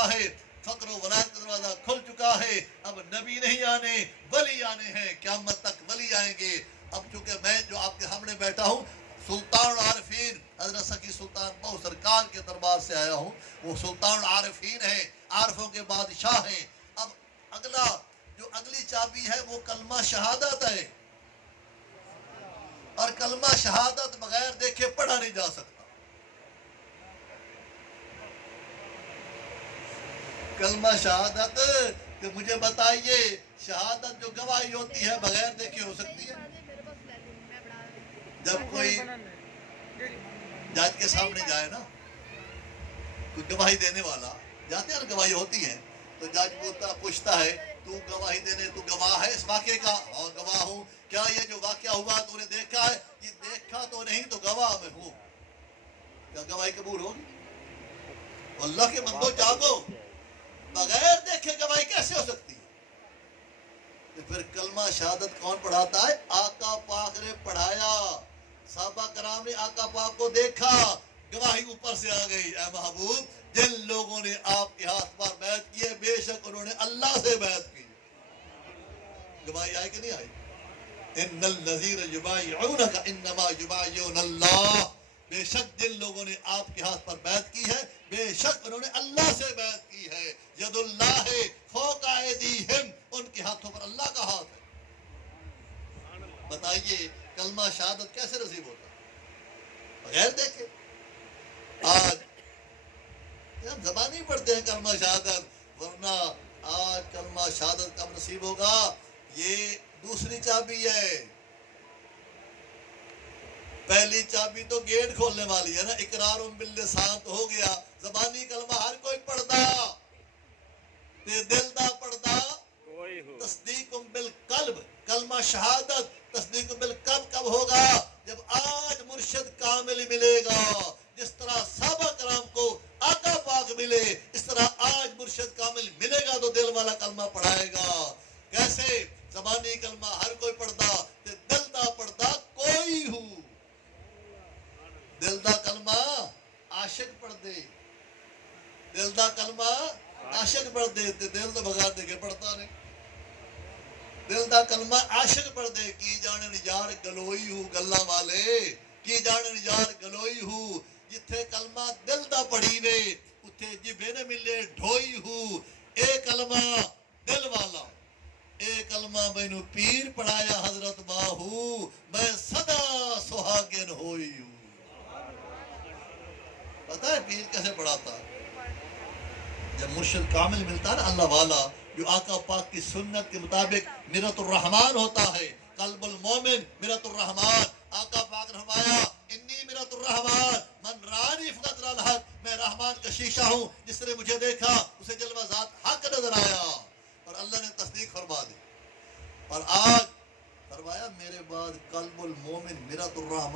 چکا ہے, فقر و ولایت کا دروازہ کھل چکا ہے. اب نبی نہیں آنے, ولی آنے ہیں, قیامت تک ولی آئیں گے. اب چونکہ میں جو آپ کے سامنے بیٹھا ہوں سلطان العارفین حضرت سکی سلطان بہو سرکار کے دربار سے آیا ہوں. وہ سلطان العارفین ہیں, عارفوں کے بادشاہ ہیں. اب اگلی چابی ہے وہ کلمہ شہادت ہے, اور کلمہ شہادت بغیر دیکھے پڑھا نہیں جا سکتا. کلمہ شہادت کہ مجھے بتائیے, شہادت جو گواہی ہوتی ہے بغیر دیکھے ہو سکتی ہے؟ جب کوئی جج کے سامنے جائے نا, کوئی گواہی دینے والا جاتے ہیں نا, گواہی ہوتی ہے تو جج پوچھتا ہے تو گواہی دینے, تو گواہ ہے اس واقعے کا؟ اور گواہ ہوں. کیا یہ جو واقعہ ہوا تو نے دیکھا ہے؟ یہ دیکھا تو نہیں تو گواہ میں ہوں. کیا گواہی قبول ہوگی؟ اللہ کے بندو جاگو, بغیر دیکھے گواہی کیسے ہو سکتی ہے؟ تو پھر کلمہ شہادت کون پڑھاتا ہے؟ آقا پاک نے پڑھایا. صحابہ کرام نے آقا پاک کو دیکھا, گواہی اوپر سے آ گئی. اے محبوب, جن لوگوں نے آپ کے ہاتھ پر بیعت کی ہے بے شک انہوں نے اللہ سے بیعت کی. گواہی آئی کہ نہیں آئی؟ ان الذین یبایعونک انما یبایعون اللہ, بے شک جن لوگوں نے آپ کے ہاتھ پر بیعت کی ہے بے شک انہوں نے اللہ سے بیعت کی ہے. ید اللہ فوق ایدیہم, ان کے ہاتھوں پر اللہ کا ہاتھ ہے. بتائیے کلمہ شہادت کیسے نصیب ہوتا ہے بغیر دیکھے؟ آج ہم زبانی پڑھتے ہیں کلمہ شہادت, ورنہ آج کلمہ شہادت کب نصیب ہوگا؟ یہ دوسری چابی ہے. پہلی چابی تو گیٹ کھولنے والی ہے نا, اقرار باللسان تو ہو گیا, زبانی کلمہ ہر کوئی پڑھتا, تے دل دا پڑھتا تصدیق بالقلب. کلمہ شہادت تصدیق بالقلب کب ہوگا؟ جب آج مرشد کامل ملے گا. جس طرح صحابہ کرام کو آقا پاک ملے, اس طرح آج مرشد کامل ملے گا تو دل والا کلمہ پڑھائے گا. کیسے؟ زبانی کلمہ ہر کوئی پڑھتا, تے دل دا پڑھتا کوئی ہو. دل دا کلمہ عاشق پڑھ دے, دل دا کلمہ عاشق پڑھ دے, تے دل تو بغیر دیکھے پڑھتا نہیں. دل دا کلمہ عاشق پڑھ دے, کی جانے نجار گلوئی ہو گلہ والے, کی جانے نجار گلوئی ہو. جتھے کلمہ دل دا پڑھی وے اتھے جبے نہ ملے ڈھوئی ہو. اے کلمہ دل والا, اے کلمہ مینوں پیر پڑھایا حضرت باہو, میں سدا سہاگن ہوئی ہوں. پتہ ہے پیر کیسے پڑھاتا ہے؟ جب مرشد کامل ملتا ہے نا, اللہ والا جو آقا پاک کی سنت کے مطابق مرۃ الرحمان ہوتا ہے, قلب المومن مرۃ الرحمان. آقا پاک نے فرمایا انی مرۃ الرحمان من رانی فقط الحق, میں رحمان کا شیشہ ہوں, جس نے مجھے دیکھا اسے جلوہ ذات حق نظر آیا. اور اللہ نے تصدیق فرما دی. اور آج فرمایا میرے بعد قلب المومن مرۃ الرحمان.